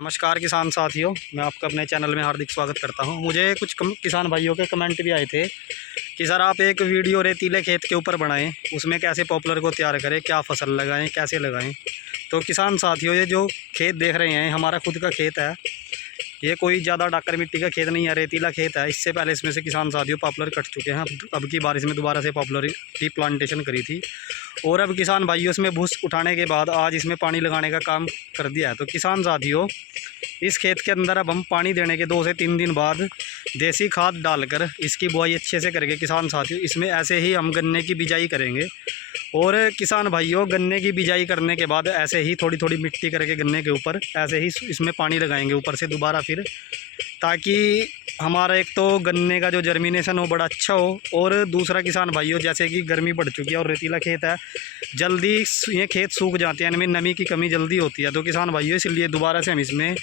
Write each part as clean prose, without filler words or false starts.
नमस्कार किसान साथियों, मैं आपका अपने चैनल में हार्दिक स्वागत करता हूं। मुझे कुछ किसान भाइयों के कमेंट भी आए थे कि सर आप एक वीडियो रेतीले खेत के ऊपर बनाएं, उसमें कैसे पॉपुलर को तैयार करें, क्या फसल लगाएं, कैसे लगाएं। तो किसान साथियों, ये जो खेत देख रहे हैं हमारा खुद का खेत है। ये कोई ज़्यादा डाकर मिट्टी का खेत नहीं है, रेतीला खेत है। इससे पहले इसमें से किसान साथियों पॉपुलर कट चुके हैं। अब की बारिश में दोबारा से पॉपुलर की प्लांटेशन करी थी और अब किसान भाइयों इसमें भूस उठाने के बाद आज इसमें पानी लगाने का काम कर दिया है। तो किसान साथियों, इस खेत के अंदर अब हम पानी देने के 2 से 3 दिन बाद देसी खाद डालकर इसकी बुआई अच्छे से करके किसान साथियों इसमें ऐसे ही हम गन्ने की बिजाई करेंगे। और किसान भाइयों, गन्ने की बिजाई करने के बाद ऐसे ही थोड़ी थोड़ी मिट्टी करके गन्ने के ऊपर ऐसे ही इसमें पानी लगाएंगे ऊपर से दोबारा फिर, ताकि हमारा एक तो गन्ने का जो जर्मिनेशन हो बड़ा अच्छा हो, और दूसरा किसान भाइयों जैसे कि गर्मी बढ़ चुकी है और रेतीला खेत है, जल्दी ये खेत सूख जाते हैं, इनमें नमी की कमी जल्दी होती है। तो किसान भाइयों इसलिए दोबारा से हम इसमें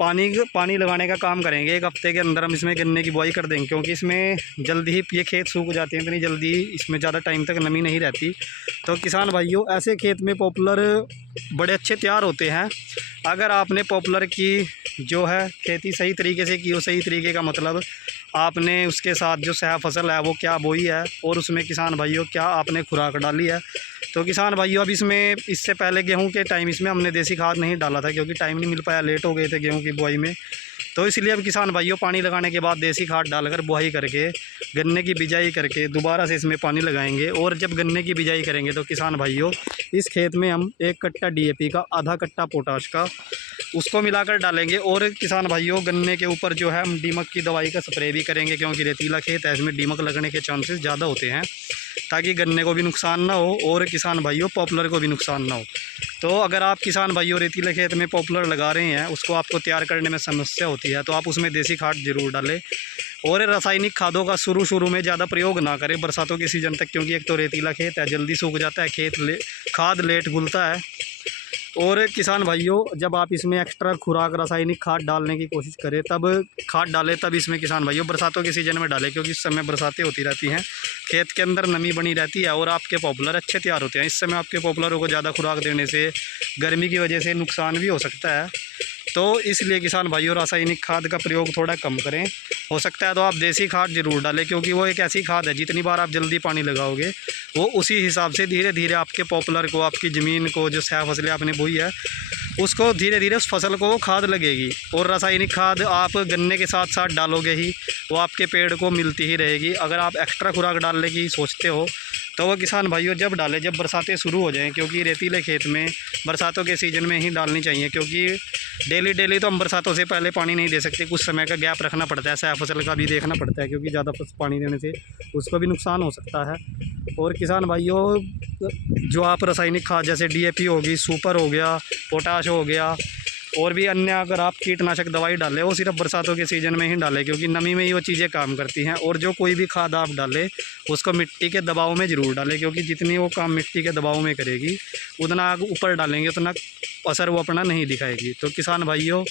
पानी लगाने का काम करेंगे। 1 हफ्ते के अंदर हम इसमें गन्ने की बुआई कर देंगे, क्योंकि इसमें जल्दी ही ये खेत सूख जाते हैं, इतनी जल्दी इसमें ज़्यादा टाइम तक नमी नहीं रहती। तो किसान भाइयों, ऐसे खेत में पॉपुलर बड़े अच्छे तैयार होते हैं। अगर आपने पॉपुलर की जो है खेती सही तरीके से की हो, सही तरीके का मतलब आपने उसके साथ जो सह फसल है वो क्या बोई है, और उसमें किसान भाइयों क्या आपने खुराक डाली है। तो किसान भाइयों, अब इसमें इससे पहले गेहूं के टाइम इसमें हमने देसी खाद नहीं डाला था, क्योंकि टाइम नहीं मिल पाया, लेट हो गए थे गेहूं की बुआई में। तो इसलिए अब किसान भाइयों पानी लगाने के बाद देसी खाद डालकर बुआई करके गन्ने की बिजाई करके दोबारा से इसमें पानी लगाएंगे। और जब गन्ने की बिजाई करेंगे तो किसान भाइयों इस खेत में हम 1 कट्टा DAP का, आधा कट्टा पोटाश का उसको मिलाकर डालेंगे। और किसान भाइयों, गन्ने के ऊपर जो है हम दीमक की दवाई का स्प्रे भी करेंगे, क्योंकि रेतीला खेत है, इसमें दीमक लगने के चांसेस ज़्यादा होते हैं, ताकि गन्ने को भी नुकसान ना हो और किसान भाइयों पॉपुलर को भी नुकसान ना हो। तो अगर आप किसान भाइयों रेतीले खेत में पॉपुलर लगा रहे हैं, उसको आपको तैयार करने में समस्या होती है, तो आप उसमें देसी खाद जरूर डालें। और रासायनिक खादों का शुरू में ज़्यादा प्रयोग ना करें बरसातों के सीज़न तक, क्योंकि एक तो रेतीला खेत है, जल्दी सूख जाता है खेत, खाद लेट घुलता है। और किसान भाइयों, जब आप इसमें एक्स्ट्रा खुराक रासायनिक खाद डालने की कोशिश करें, तब खाद डालें, तब इसमें किसान भाइयों बरसातों के सीज़न में डालें, क्योंकि इस समय बरसातें होती रहती हैं, खेत के अंदर नमी बनी रहती है और आपके पॉपुलर अच्छे तैयार होते हैं। इस समय आपके पॉपुलरों को ज़्यादा खुराक देने से गर्मी की वजह से नुकसान भी हो सकता है। तो इसलिए किसान भाइयों रासायनिक खाद का प्रयोग थोड़ा कम करें। हो सकता है तो आप देसी खाद जरूर डालें, क्योंकि वो एक ऐसी खाद है जितनी बार आप जल्दी पानी लगाओगे वो उसी हिसाब से धीरे धीरे आपके पॉपुलर को, आपकी ज़मीन को, जो सह फसलें आपने बोई है उसको धीरे धीरे उस फसल को वो खाद लगेगी। और रासायनिक खाद आप गन्ने के साथ साथ डालोगे ही, वो आपके पेड़ को मिलती ही रहेगी। अगर आप एक्स्ट्रा खुराक डालने की सोचते हो तो वो किसान भाइयों जब डालें, जब बरसातें शुरू हो जाएं, क्योंकि रेतीले खेत में बरसातों के सीज़न में ही डालनी चाहिए, क्योंकि डेली तो हम बरसातों से पहले पानी नहीं दे सकते, कुछ समय का गैप रखना पड़ता है, सह फसल का भी देखना पड़ता है, क्योंकि ज़्यादा पानी देने से उसको भी नुकसान हो सकता है। और किसान भाइयों, जो आप रासायनिक खाद जैसे DAP होगी, सुपर हो गया, पोटाश हो गया, और भी अन्य अगर आप कीटनाशक दवाई डालें, वो सिर्फ बरसातों के सीज़न में ही डालें, क्योंकि नमी में ही वो चीज़ें काम करती हैं। और जो कोई भी खाद आप डालें उसको मिट्टी के दबाव में ज़रूर डालें, क्योंकि जितनी वो काम मिट्टी के दबाव में करेगी उतना आप ऊपर डालेंगे उतना असर वो अपना नहीं दिखाएगी। तो किसान भाइयों,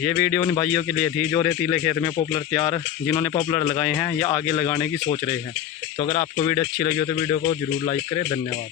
ये वीडियो उन भाइयों के लिए थी जो रेतीले खेत में पॉपुलर तैयार, जिन्होंने पॉपुलर लगाए हैं या आगे लगाने की सोच रहे हैं। तो अगर आपको वीडियो अच्छी लगी हो तो वीडियो को ज़रूर लाइक करें। धन्यवाद।